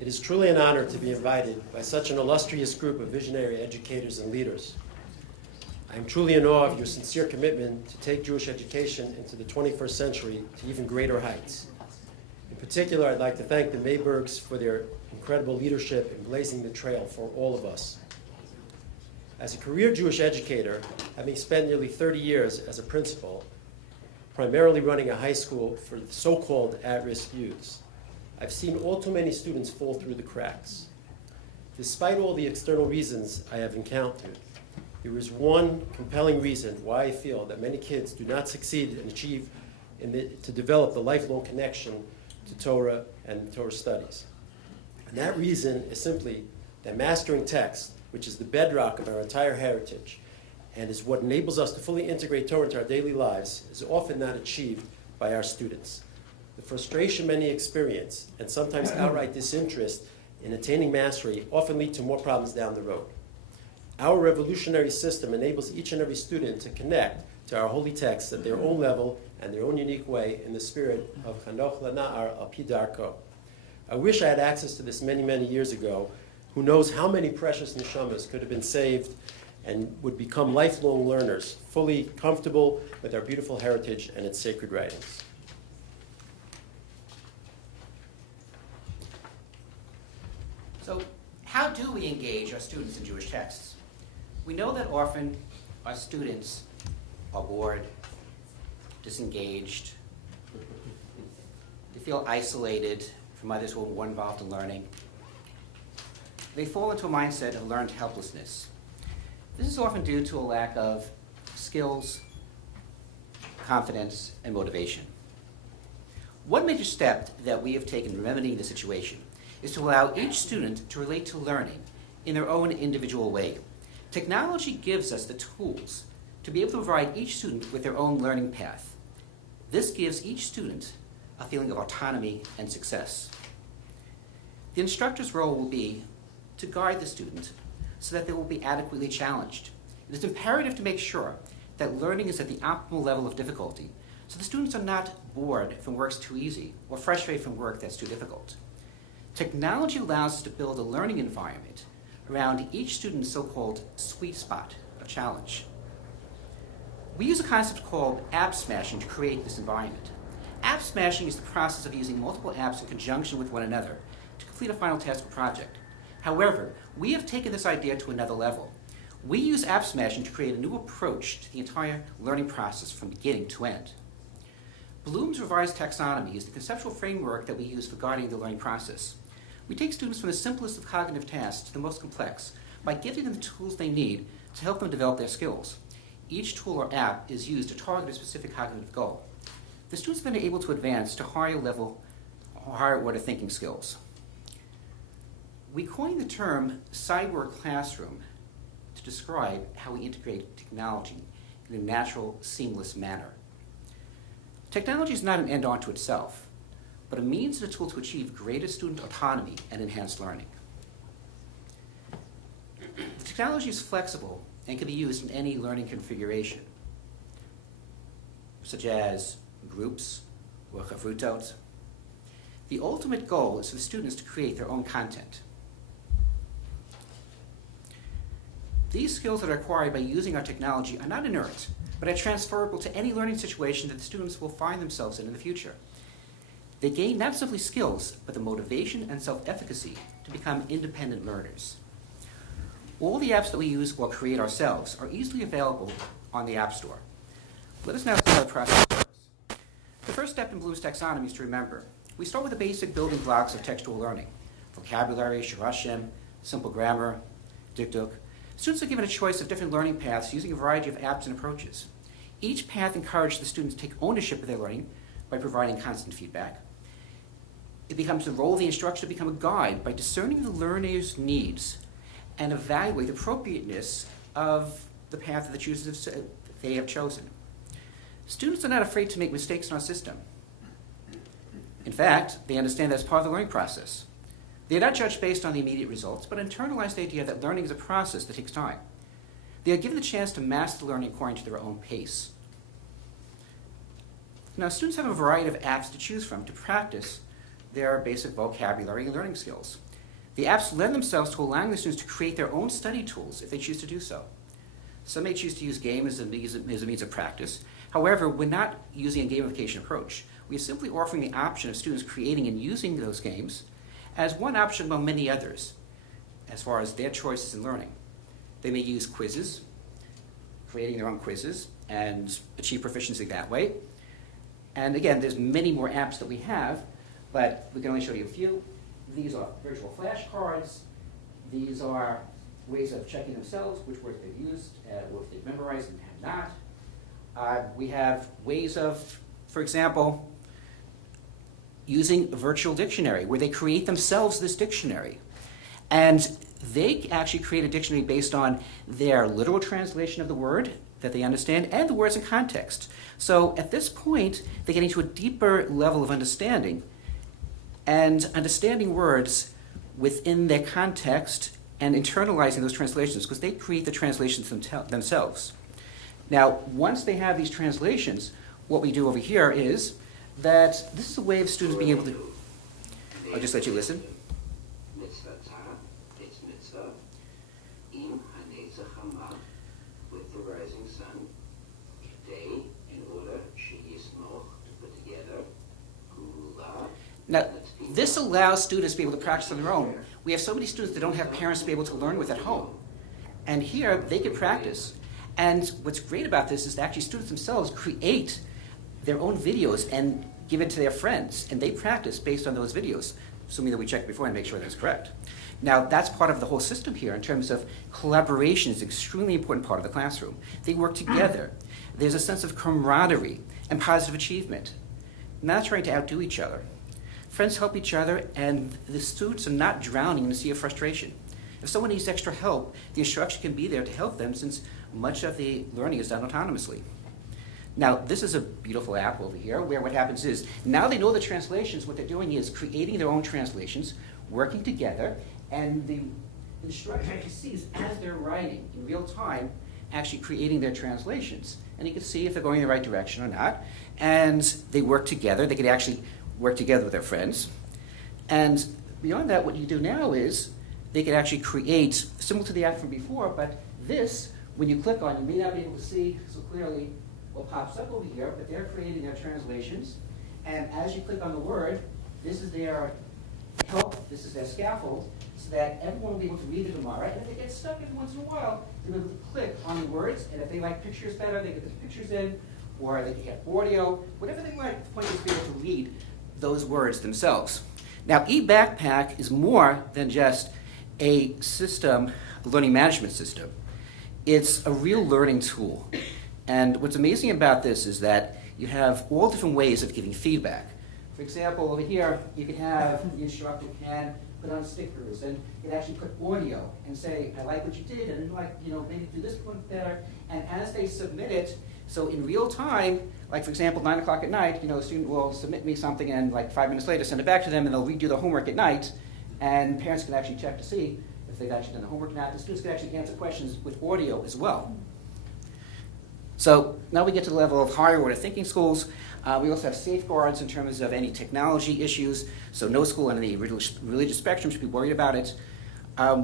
It is truly an honor to be invited by such an illustrious group of visionary educators and leaders. I am truly in awe of your sincere commitment to take Jewish education into the 21st century to even greater heights. In particular, I'd like to thank the Maybergs for their incredible leadership in blazing the trail for all of us. As a career Jewish educator, having spent nearly 30 years as a principal, primarily running a high school for the so-called at-risk youths, I've seen all too many students fall through the cracks. Despite all the external reasons I have encountered, there is one compelling reason why I feel that many kids do not succeed and achieve to develop the lifelong connection to Torah and Torah studies. And that reason is simply that mastering text, which is the bedrock of our entire heritage, and is what enables us to fully integrate Torah into our daily lives, is often not achieved by our students. The frustration many experience, and sometimes outright disinterest in attaining mastery, often lead to more problems down the road. Our revolutionary system enables each and every student to connect to our holy texts at their own level and their own unique way in the spirit of Chanoch Lana'ar al Pi Darko. I wish I had access to this many, many years ago. Who knows how many precious neshamas could have been saved and would become lifelong learners, fully comfortable with our beautiful heritage and its sacred writings. So, how do we engage our students in Jewish texts? We know that often our students are bored, disengaged, they feel isolated from others who are more involved in learning. They fall into a mindset of learned helplessness. This is often due to a lack of skills, confidence, and motivation. One major step that we have taken in remedying the situation is to allow each student to relate to learning in their own individual way. Technology gives us the tools to be able to provide each student with their own learning path. This gives each student a feeling of autonomy and success. The instructor's role will be to guide the student so that they will be adequately challenged. It is imperative to make sure that learning is at the optimal level of difficulty, so the students are not bored from work's too easy or frustrated from work that's too difficult. Technology allows us to build a learning environment around each student's so-called sweet spot of challenge. We use a concept called app smashing to create this environment. App smashing is the process of using multiple apps in conjunction with one another to complete a final task or project. However, we have taken this idea to another level. We use app smashing to create a new approach to the entire learning process from beginning to end. Bloom's revised taxonomy is the conceptual framework that we use for guiding the learning process. We take students from the simplest of cognitive tasks to the most complex by giving them the tools they need to help them develop their skills. Each tool or app is used to target a specific cognitive goal. The students are then able to advance to higher level or higher order thinking skills. We coined the term cyber classroom to describe how we integrate technology in a natural, seamless manner. Technology is not an end unto itself, but a means and a tool to achieve greater student autonomy and enhanced learning. The technology is flexible and can be used in any learning configuration, such as groups or chavrutot. The ultimate goal is for the students to create their own content. These skills that are acquired by using our technology are not inert, but are transferable to any learning situation that the students will find themselves in the future. They gain not simply skills, but the motivation and self-efficacy to become independent learners. All the apps that we use or create ourselves are easily available on the App Store. Let us now see how the process works. The first step in Bloom's taxonomy is to remember. We start with the basic building blocks of textual learning: vocabulary, shirashim, simple grammar, dikduk. Students are given a choice of different learning paths using a variety of apps and approaches. Each path encourages the students to take ownership of their learning by providing constant feedback. It becomes the role of the instructor to become a guide by discerning the learner's needs and evaluate the appropriateness of the path that they have chosen. Students are not afraid to make mistakes in our system. In fact, they understand that as part of the learning process. They are not judged based on the immediate results, but internalize the idea that learning is a process that takes time. They are given the chance to master learning according to their own pace. Now, students have a variety of apps to choose from to practice their basic vocabulary and learning skills. The apps lend themselves to allowing the students to create their own study tools if they choose to do so. Some may choose to use games as a means of practice. However, we're not using a gamification approach. We are simply offering the option of students creating and using those games as one option among many others as far as their choices in learning. They may use quizzes, creating their own quizzes, and achieve proficiency that way. And again, there's many more apps that we have, but we can only show you a few. These are virtual flashcards. These are ways of checking themselves, which words they've used, or if they've memorized and have not. We have ways of, for example, using a virtual dictionary, where they create themselves this dictionary. And they actually create a dictionary based on their literal translation of the word that they understand and the words in context. So at this point, they get into a deeper level of understanding and understanding words within their context and internalizing those translations, because they create the translations themselves. Now, once they have these translations, what we do over here is that this is a way of students being able to... I'll just let you listen. With the rising sun, day in order she is more to put together. Now, this allows students to be able to practice on their own. We have so many students that don't have parents to be able to learn with at home. And here, they can practice. And what's great about this is that actually students themselves create their own videos and give it to their friends. And they practice based on those videos, assuming that we check before and make sure that's correct. Now, that's part of the whole system here in terms of collaboration is an extremely important part of the classroom. They work together. There's a sense of camaraderie and positive achievement. Not trying to outdo each other. Friends help each other, and the students are not drowning in a sea of frustration. If someone needs extra help, the instruction can be there to help them, since much of the learning is done autonomously. Now, this is a beautiful app over here, where what happens is, now they know the translations. What they're doing is creating their own translations, working together, and the instructor actually sees as they're writing in real time, actually creating their translations. And you can see if they're going in the right direction or not. And they work together. They can actually work together with their friends. And beyond that, what you do now is they can actually create, similar to the app from before, but this, when you click on, you may not be able to see so clearly what pops up over here, but they're creating their translations. And as you click on the word, this is their help, this is their scaffold, so that everyone will be able to read the Gemara. And if they get stuck every once in a while, they'll be able to click on the words, and if they like pictures better, they get the pictures in, or they can get audio, whatever they like. The point is to be able to read those words themselves. Now, eBackpack is more than just a system, a learning management system. It's a real learning tool. And what's amazing about this is that you have all different ways of giving feedback. For example, over here, you can have the instructor can put on stickers, and you can actually put audio and say, I like what you did, and like, maybe do this one better. And as they submit it, so in real time, like for example, 9 o'clock at night, a student will submit me something, and like 5 minutes later, send it back to them, and they'll redo the homework at night, and parents can actually check to see if they've actually done the homework or not. The students can actually answer questions with audio as well. So now we get to the level of higher order thinking schools. We also have safeguards in terms of any technology issues, so no school on any religious spectrum should be worried about it.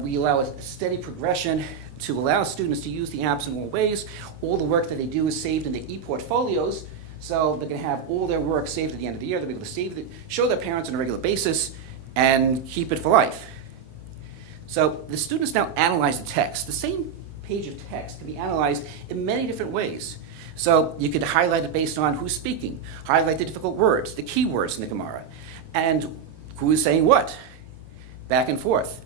We allow a steady progression to allow students to use the apps in more ways. All the work that they do is saved in their e-portfolios, so they're going to have all their work saved at the end of the year. They'll be able to save it, show their parents on a regular basis, and keep it for life. So the students now analyze the text. The same page of text can be analyzed in many different ways. So you could highlight it based on who's speaking, highlight the difficult words, the key words in the Gemara, and who is saying what, back and forth.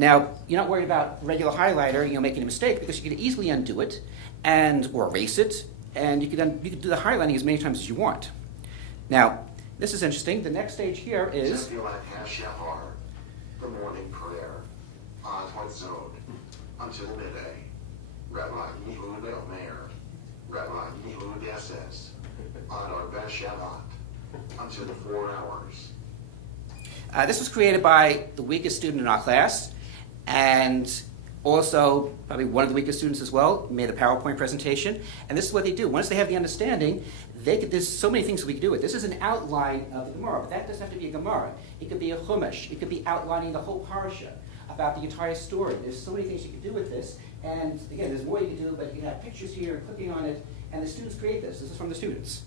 Now, you're not worried about regular highlighter, making a mistake, because you can easily undo it or erase it, and you can do the highlighting as many times as you want. Now, this is interesting. The next stage here is the morning prayer, until midday. Rabbi Yehud Omer, Rabbi Yehud says, on our best Shabbat, until the 4 hours. This was created by the weakest student in our class, and Also, probably one of the weakest students as well made a PowerPoint presentation. And this is what they do. Once they have the understanding, there's so many things we can do with. This is an outline of the Gemara, but that doesn't have to be a Gemara. It could be a Chumash. It could be outlining the whole parsha, about the entire story. There's so many things you can do with this. And again, there's more you can do, but you can have pictures here and clicking on it. And the students create this. This is from the students.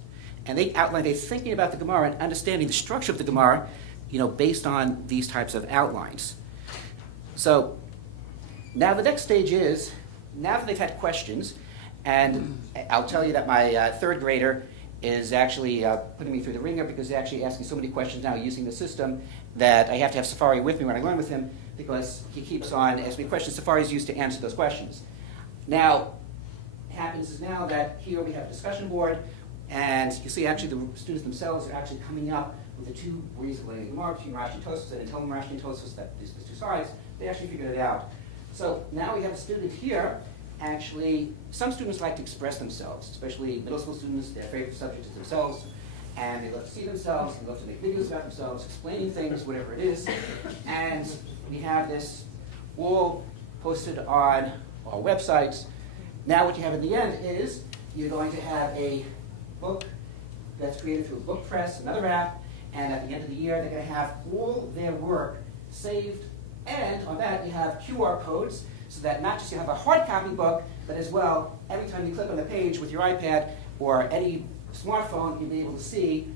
And they outline, they're thinking about the Gemara and understanding the structure of the Gemara, based on these types of outlines. So now the next stage is, now that they've had questions, and I'll tell you that my third grader is actually putting me through the ringer because he's actually asking so many questions now using the system that I have to have Safari with me when I learn with him because he keeps on asking me questions. Safari is used to answer those questions. Now, what happens is now that here we have a discussion board, and you see actually the students themselves are actually coming up with the two ways of learning the Gemara between Rashi and Tosfos, and telling Rashi and Tosfos that these two sides, they actually figured it out. So now we have a student here. Actually, some students like to express themselves, especially middle school students. Their favorite subject is themselves, and they love to see themselves, they love to make videos about themselves, explaining things, whatever it is. And we have this all posted on our websites. Now what you have in the end is you're going to have a book that's created through Book Press, another app, and at the end of the year they're going to have all their work saved, and on that you have QR codes so that not just you have a hard copy book, but as well, every time you click on the page with your iPad or any smartphone, you'll be able to see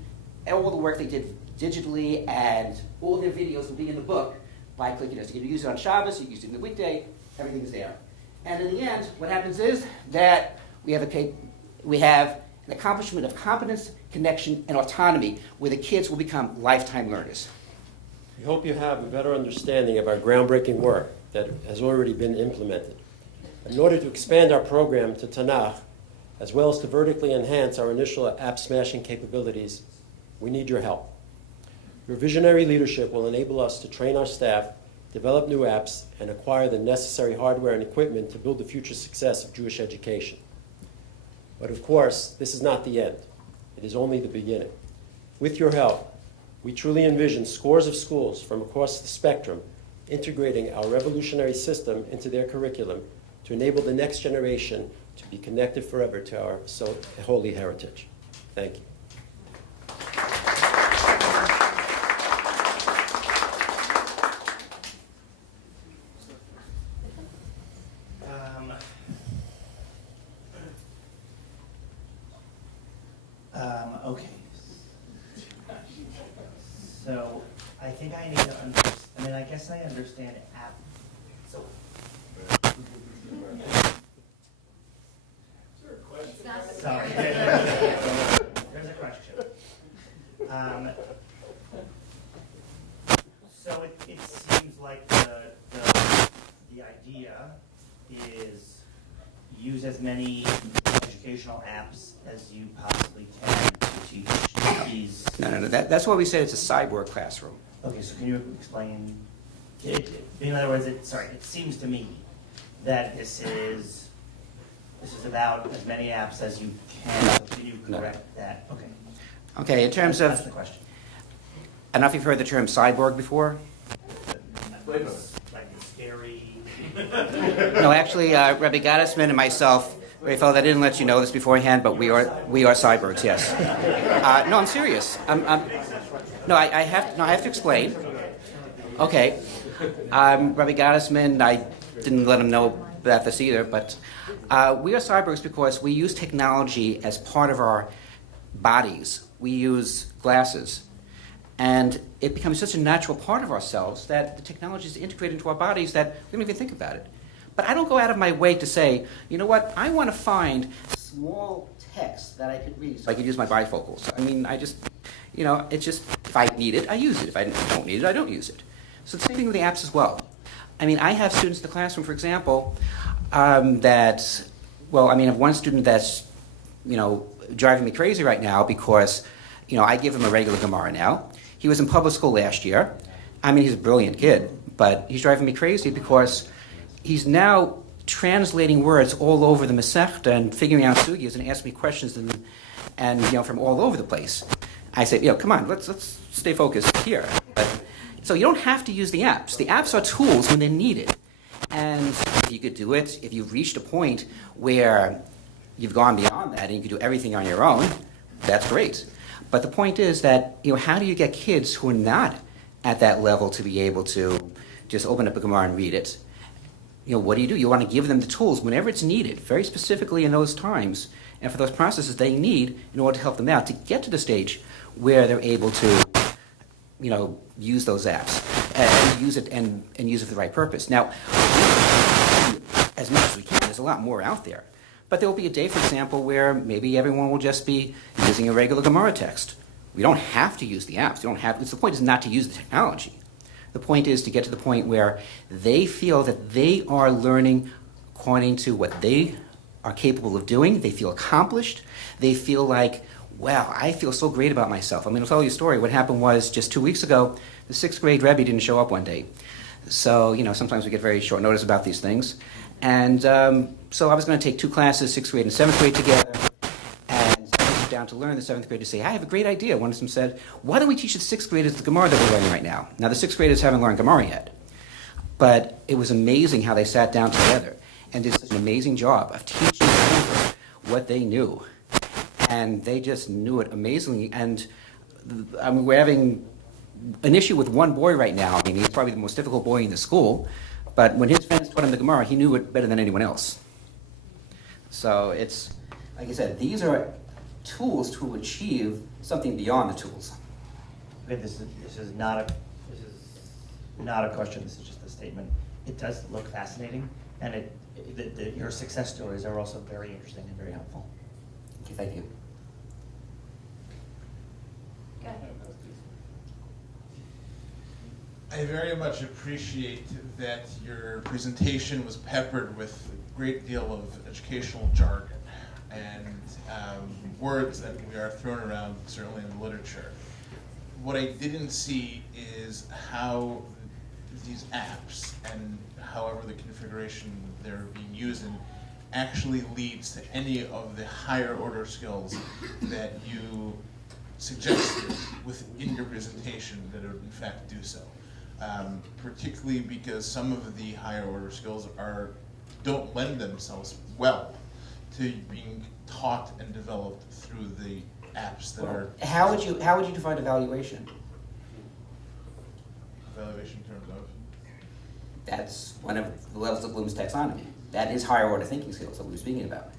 all the work they did digitally, and all their videos will be in the book by clicking it. So you can use it on Shabbos, you can use it in the weekday, everything is there. And in the end, what happens is that we have an accomplishment of competence, connection, and autonomy, where the kids will become lifetime learners. We hope you have a better understanding of our groundbreaking work that has already been implemented. In order to expand our program to Tanakh, as well as to vertically enhance our initial app smashing capabilities, we need your help. Your visionary leadership will enable us to train our staff, develop new apps, and acquire the necessary hardware and equipment to build the future success of Jewish education. But of course, this is not the end. It is only the beginning. With your help, we truly envision scores of schools from across the spectrum integrating our revolutionary system into their curriculum to enable the next generation to be connected forever to our so holy heritage. Thank you. Okay. So I think I need to understand. I guess I understand app. So. Sorry. There's a question. So it seems like the idea is use as many educational apps as you possibly can to teach these. No. That's why we said it's a cyborg classroom. Okay, so can you explain? In other words, it seems to me that this is about as many apps as you can. So can you correct that? Okay. Okay, in terms That's of, the question. I don't know if you've heard the term cyborg before. It's like scary. No, actually, Rabbi Gottesman and myself, Raphael, I didn't let you know this beforehand, but we are cyborgs, yes. No, I'm serious. I have to explain. Okay. Rabbi Gottesman, I didn't let him know about this either, but we are cyborgs because we use technology as part of our bodies. We use glasses. And it becomes such a natural part of ourselves that the technology is integrated into our bodies that we don't even think about it. But I don't go out of my way to say, you know what, I want to find small text that I could read so I could use my bifocals. It's just, if I need it, I use it. If I don't need it, I don't use it. So the same thing with the apps as well. I have students in the classroom, for example, I have one student that's, driving me crazy right now because, I give him a regular Gemara now. He was in public school last year. He's a brilliant kid, but he's driving me crazy because he's now translating words all over the Masechta and figuring out sugyas and asking me questions and from all over the place. I say, come on, let's stay focused here. So you don't have to use the apps. The apps are tools when they're needed. And if you could do it, if you've reached a point where you've gone beyond that and you can do everything on your own, that's great. But the point is that, how do you get kids who are not at that level to be able to just open up a Gemara and read it? What do? You want to give them the tools whenever it's needed, very specifically in those times, and for those processes they need in order to help them out to get to the stage where they're able to, use those apps and use it and use it for the right purpose. Now, as much as we can, there's a lot more out there. But there will be a day, for example, where maybe everyone will just be using a regular Gemara text. We don't have to use the apps. The point is not to use the technology. The point is to get to the point where they feel that they are learning according to what they are capable of doing. They feel accomplished. They feel like, wow, I feel so great about myself. I'm going to tell you a story. What happened was just 2 weeks ago, the 6th grade Rabbi didn't show up one day. So, sometimes we get very short notice about these things. And so I was going to take 2 classes, 6th grade and 7th grade together. And I went down to learn. The 7th graders say, I have a great idea. One of them said, why don't we teach the 6th graders the Gemara that we're learning right now? Now, the 6th graders haven't learned Gemara yet. But it was amazing how they sat down together and did such an amazing job of teaching over what they knew. And they just knew it amazingly. And we're having an issue with one boy right now. He's probably the most difficult boy in the school. But when his friends taught him the Gemara, he knew it better than anyone else. So it's, like I said, these are tools to achieve something beyond the tools. Okay, this is not a question. This is just a statement. It does look fascinating, and your success stories are also very interesting and very helpful. Okay, thank you. Go ahead. I very much appreciate that your presentation was peppered with a great deal of educational jargon and words that we are thrown around, certainly in the literature. What I didn't see is how these apps and however the configuration they're being used in actually leads to any of the higher order skills that you suggested within your presentation that it would in fact do so. Particularly because some of the higher order skills don't lend themselves well to being taught and developed through the apps that are. How would you define evaluation? Evaluation in terms of? That's one of the levels of Bloom's taxonomy. That is higher order thinking skills that we were speaking about.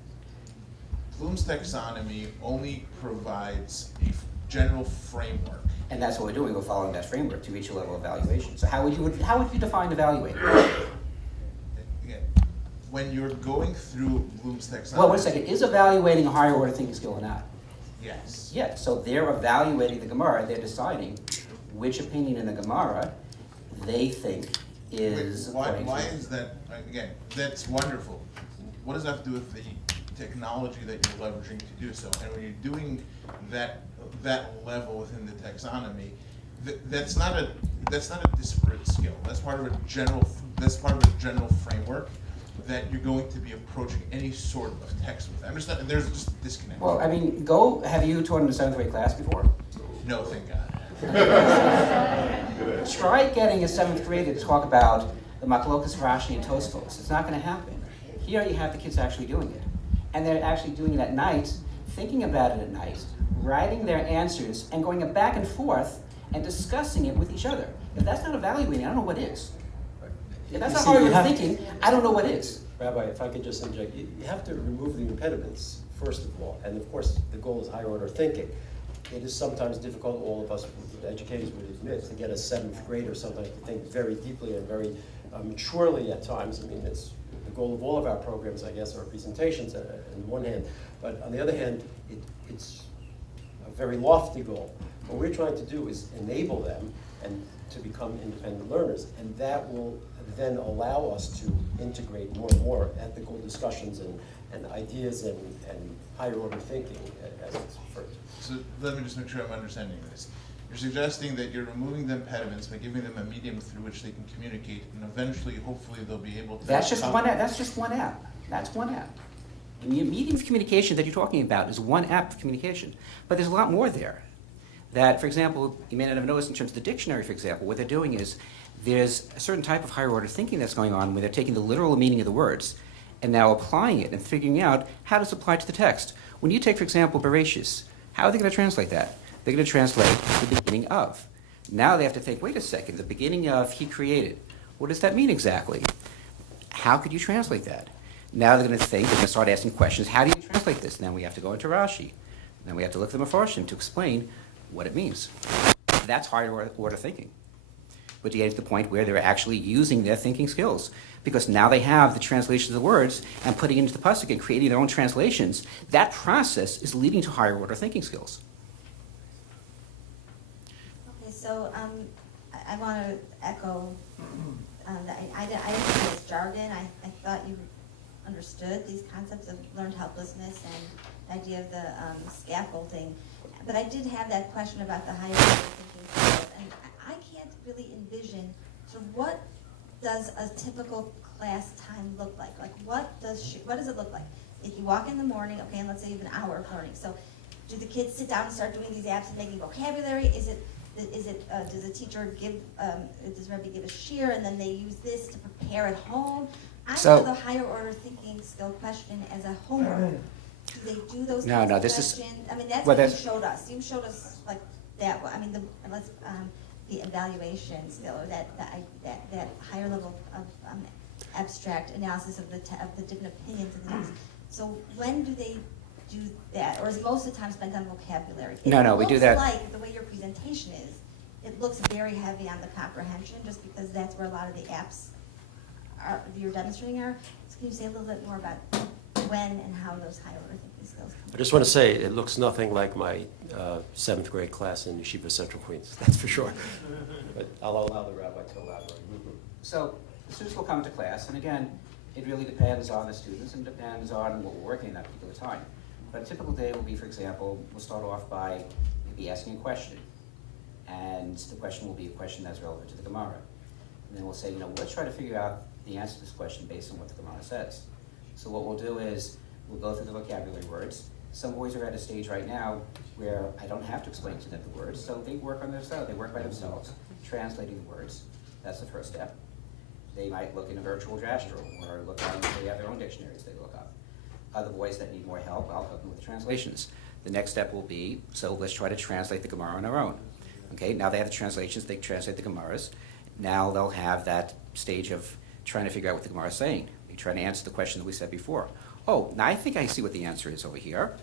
Bloom's taxonomy only provides a general framework. And that's what we're doing. We're following that framework to reach a level of evaluation. So how would you define evaluate? Again, when you're going through Bloom's taxonomy. Well, wait a second. Is evaluating a higher order thinking skill or not? Yes. Yeah. So they're evaluating the Gemara. They're deciding which opinion in the Gemara they think is. Why is that? Again, that's wonderful. What does that have to do with the technology that you're leveraging to do so? And when you're doing that level within the taxonomy, that's not a disparate skill. That's part of a general framework that you're going to be approaching any sort of text with. I understand there's just a disconnect. Well, I mean, have you taught in a 7th grade class before? No, thank God. Try getting a 7th grader to talk about the Machlokas Rashi and Tosfos. It's not going to happen. Here you have the kids actually doing it. And they're actually doing it at night, thinking about it at night, writing their answers, and going back and forth and discussing it with each other. If that's not evaluating, I don't know what is. If that's not hard thinking, I don't know what is. Rabbi, if I could just interject, you have to remove the impediments, first of all. And of course, the goal is higher order thinking. It is sometimes difficult, all of us educators would admit, to get a 7th grader sometimes to think very deeply and very maturely at times. I mean, it's the goal of all of our programs, I guess, are presentations on one hand. But on the other hand, it's a very lofty goal. What we're trying to do is enable them and to become independent learners. And that will then allow us to integrate more and more ethical discussions and ideas and higher order thinking, as it's referred to. So let me just make sure I'm understanding this. You're suggesting that you're removing the impediments by giving them a medium through which they can communicate, and eventually, hopefully, they'll be able to. That's just one app. That's just one app. That's one app. The medium of communication that you're talking about is one app of communication. But there's a lot more there. that, for example, you may not have noticed in terms of the dictionary, for example, what they're doing is there's a certain type of higher order thinking that's going on where they're taking the literal meaning of the words and now applying it and figuring out how does it apply to the text. When you take, for example, Bereshis, how are they going to translate that? They're going to translate the beginning of. Now they have to think, wait a second, the beginning of he created. What does that mean exactly? How could you translate that? Now they're going to think, they're going to start asking questions, how do you translate this? Then we have to go into Rashi. Then we have to look at the Mefarshim to explain what it means. That's higher order thinking. But you get to the point where they're actually using their thinking skills. Because now they have the translations of the words and putting it into the pasuk and creating their own translations. That process is leading to higher order thinking skills. Okay, so I want to echo that I didn't think it's jargon. I thought you understood these concepts of learned helplessness and the idea of the scaffolding. But I did have that question about the higher order thinking skills, and I can't really envision, so what does a typical class time look like? Like, what does it look like? If you walk in the morning, okay, and let's say you have an hour of learning, so do the kids sit down and start doing these apps and making vocabulary? Does the teacher does Rabbi give a shear and then they use this to prepare at home? I know the higher order thinking skill question as a homework. Do they do those kinds of questions? I mean, that's what you showed us. You showed us like that. I mean, the evaluation skill, or that higher level of abstract analysis of the different opinions of things. So when do they do that, or is most of the time spent on vocabulary? No, we do that. It looks like the way your presentation is, it looks very heavy on the comprehension, just because that's where a lot of the apps you're demonstrating are. So can you say a little bit more about when and how those higher order thinking skills come? I just want to say, it looks nothing like my 7th grade class in Yeshiva Central Queens, that's for sure. But I'll allow the rabbi to elaborate. So the students will come to class, and again, it really depends on the students and depends on what we're working at that particular time. But a typical day will be, for example, we'll start off by maybe asking a question. And the question will be a question that's relevant to the Gemara. And then we'll say, let's try to figure out the answer to this question based on what the Gemara says. So what we'll do is, we'll go through the vocabulary words. Some boys are at a stage right now where I don't have to explain to them the words, so they work on themselves. They work by themselves, translating the words. That's the first step. They might look in a virtual drashter or look on, they have their own dictionaries they look up. Other boys that need more help, I'll help them with the translations. The next step will be, so let's try to translate the Gemara on our own. Okay, now they have the translations, they translate the Gemaras. Now they'll have that stage of trying to figure out what the Gemara is saying. We're trying to answer the question that we said before. Oh, now I think I see what the answer is over here.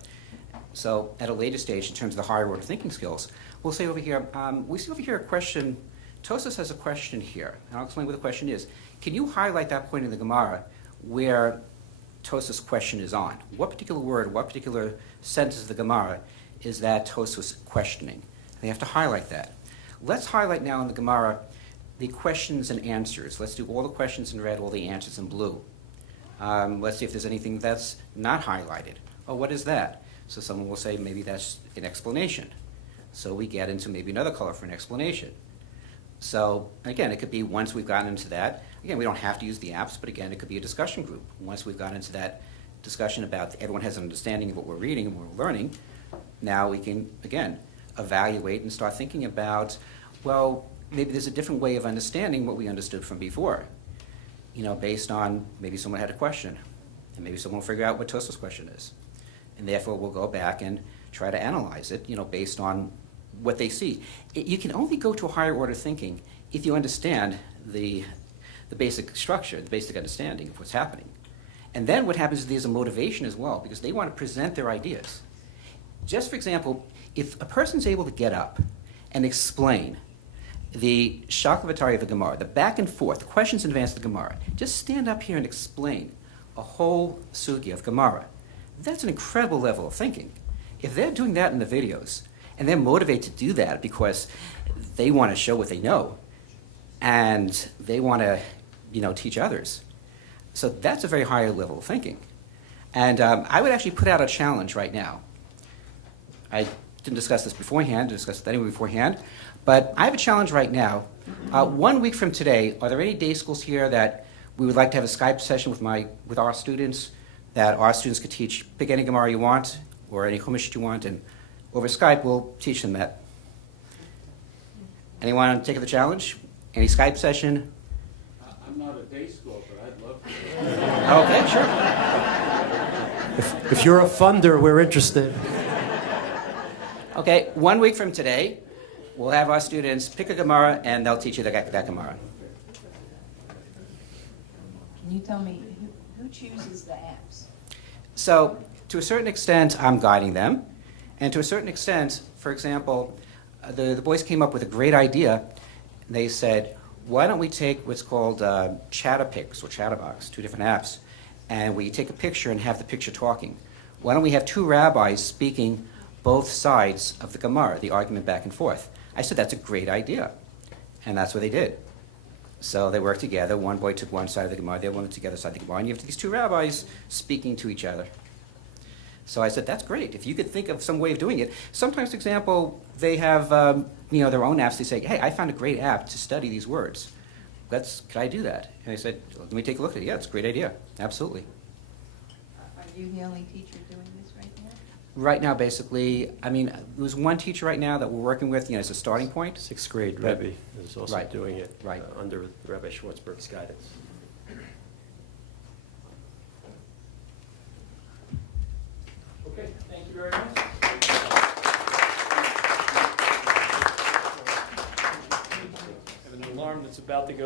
So at a later stage, in terms of the higher order thinking skills, we'll say over here, we see over here a question. Tosas has a question here, and I'll explain what the question is. Can you highlight that point in the Gemara where Tosas' question is on? What particular word, what particular sentence of the Gemara is that Tosas questioning? They have to highlight that. Let's highlight now in the Gemara the questions and answers. Let's do all the questions in red, all the answers in blue. Let's see if there's anything that's not highlighted. Oh, what is that? So someone will say maybe that's an explanation. So we get into maybe another color for an explanation. So again, it could be once we've gotten into that, again, we don't have to use the apps, but again, it could be a discussion group. Once we've gotten into that discussion about everyone has an understanding of what we're reading and what we're learning, now we can, again, evaluate and start thinking about, well, maybe there's a different way of understanding what we understood from before. Based on maybe someone had a question, and maybe someone will figure out what Tosafos' question is. And therefore, we'll go back and try to analyze it, based on what they see. You can only go to a higher order thinking if you understand the basic structure, the basic understanding of what's happening. And then what happens is there's a motivation as well, because they want to present their ideas. Just for example, if a person's able to get up and explain the Shaklavatari of the Gemara, the back and forth, the questions in advance of the Gemara, just stand up here and explain a whole sugya of Gemara. That's an incredible level of thinking. If they're doing that in the videos, and they're motivated to do that because they want to show what they know, and they want to, teach others. So that's a very high level of thinking. And I would actually put out a challenge right now. I didn't discuss this beforehand, didn't discuss it with anyone beforehand, but I have a challenge right now. 1 week from today, are there any day schools here that we would like to have a Skype session with our students, that our students could teach, pick any Gemara you want, or any Chumash you want, and over Skype we'll teach them that. Anyone want to take up the challenge? Any Skype session? I'm not a day school, but I'd love to. Okay, sure. If you're a funder, we're interested. Okay, 1 week from today, we'll have our students pick a Gemara, and they'll teach you that Gemara. Can you tell me who chooses the apps? So, to a certain extent, I'm guiding them. And to a certain extent, for example, the boys came up with a great idea. They said, why don't we take what's called Chatterpix or Chatterbox, 2 different apps, and we take a picture and have the picture talking. Why don't we have 2 rabbis speaking both sides of the Gemara, the argument back and forth? I said, that's a great idea. And that's what they did. So they worked together. One boy took one side of the Gemara, the other one took the other side of the Gemara, and you have these 2 rabbis speaking to each other. So I said, that's great. If you could think of some way of doing it. Sometimes, for example, they have their own apps. They say, hey, I found a great app to study these words. Could I do that? And I said, let me take a look at it. Yeah, it's a great idea. Absolutely. Are you the only teacher doing this right now? Right now, basically, there's one teacher right now that we're working with, as a starting point. 6th grade, Right. Rabbi is also Right. doing it Right. Under Rabbi Schwartzberg's guidance. Okay, thank you very much. Have an alarm that's about to go